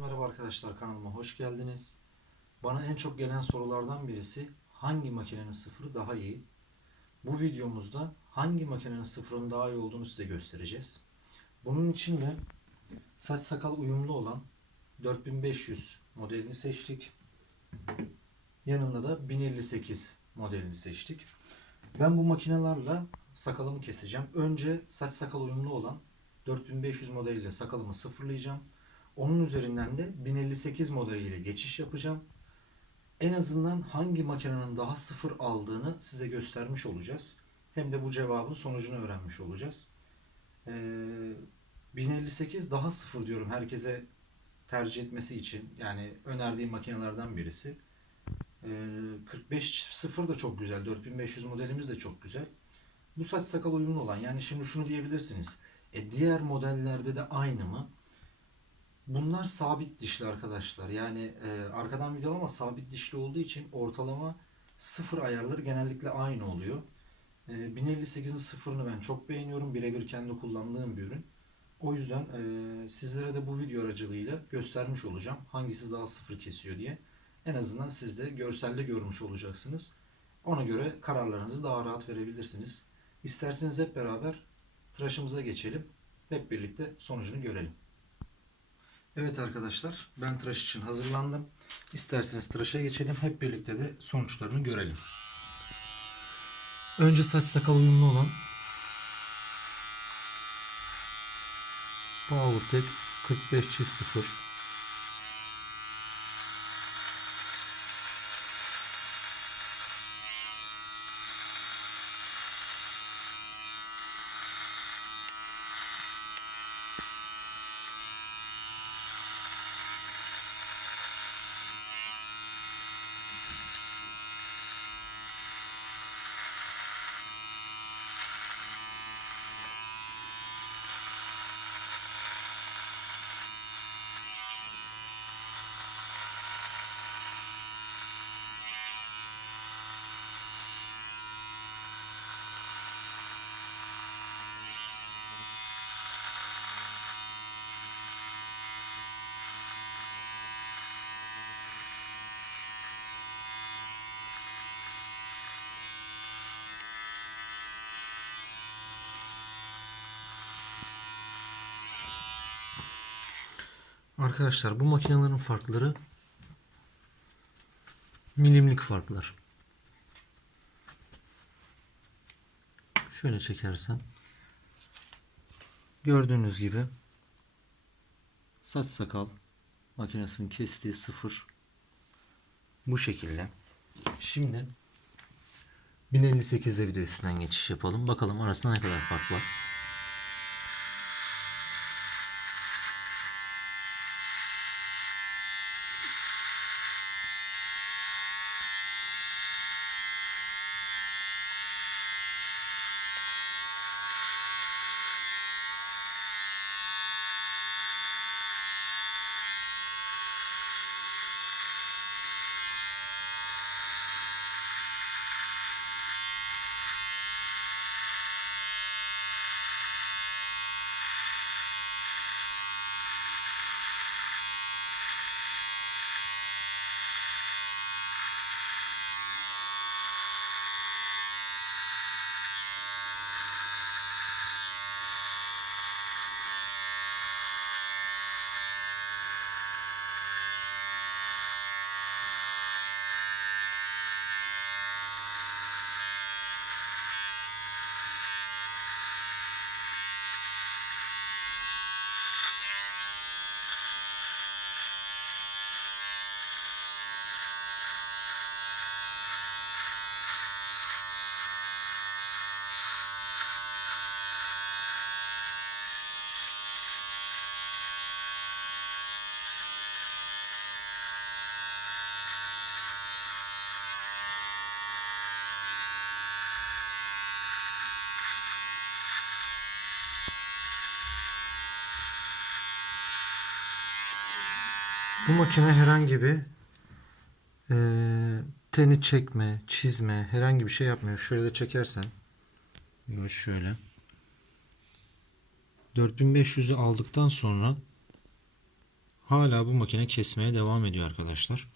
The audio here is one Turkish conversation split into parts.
Merhaba arkadaşlar kanalıma hoş geldiniz. Bana en çok gelen sorulardan birisi hangi makinenin sıfırı daha iyi? Bu videomuzda hangi makinenin sıfırının daha iyi olduğunu size göstereceğiz. Bunun için de saç sakal uyumlu olan 4500 modelini seçtik. Yanında da 1058 modelini seçtik. Ben bu makinelerle sakalımı keseceğim. Önce saç sakal uyumlu olan 4500 modeliyle sakalımı sıfırlayacağım. Onun üzerinden de 1058 modeliyle geçiş yapacağım. En azından hangi makinenin daha sıfır aldığını size göstermiş olacağız. Hem de bu cevabın sonucunu öğrenmiş olacağız. Ee, 1058 daha sıfır diyorum herkese tercih etmesi için. Yani önerdiğim makinelerden birisi. Ee, 45 sıfır da çok güzel. 4500 modelimiz de çok güzel. Bu saç sakal uyumlu olan. Yani şimdi şunu diyebilirsiniz. E diğer modellerde de aynı mı? Bunlar sabit dişli arkadaşlar. Yani e, arkadan videolama sabit dişli olduğu için ortalama sıfır ayarları genellikle aynı oluyor. E, 1058'in sıfırını ben çok beğeniyorum. Birebir kendi kullandığım bir ürün. O yüzden e, sizlere de bu video aracılığıyla göstermiş olacağım. Hangisi daha sıfır kesiyor diye. En azından siz de görselde görmüş olacaksınız. Ona göre kararlarınızı daha rahat verebilirsiniz. İsterseniz hep beraber tıraşımıza geçelim. Hep birlikte sonucunu görelim. Evet arkadaşlar ben tıraş için hazırlandım. İsterseniz tıraşa geçelim. Hep birlikte de sonuçlarını görelim. Önce saç sakal uyumlu olan PowerTech 45 çift 0 Arkadaşlar bu makinelerin farkları milimlik farklar. Şöyle çekersen gördüğünüz gibi saç sakal makinesinin kestiği sıfır bu şekilde. Şimdi 1058'de bir de üstünden geçiş yapalım. Bakalım arasında ne kadar fark var. Bu makine herhangi bir eee, teni çekme, çizme, herhangi bir şey yapmıyor. Şöyle de çekersen. Yok şöyle. 4500'ü aldıktan sonra Hala bu makine kesmeye devam ediyor arkadaşlar.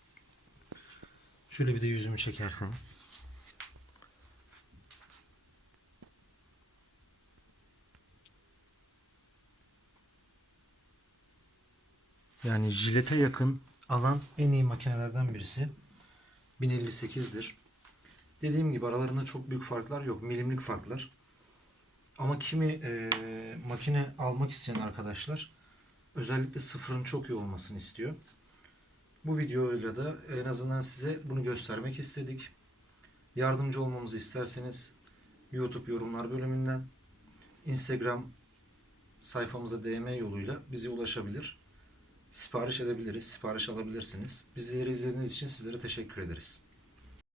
Şöyle bir de yüzümü çekersem. Yani jilete yakın alan en iyi makinelerden birisi. 1058'dir. Dediğim gibi aralarında çok büyük farklar yok. Milimlik farklar. Ama kimi e, makine almak isteyen arkadaşlar özellikle sıfırın çok iyi olmasını istiyor. Bu videoyla da en azından size bunu göstermek istedik. Yardımcı olmamızı isterseniz YouTube yorumlar bölümünden Instagram sayfamıza DM yoluyla bize ulaşabilir. Sipariş edebiliriz, sipariş alabilirsiniz. Bizleri izlediğiniz için sizlere teşekkür ederiz.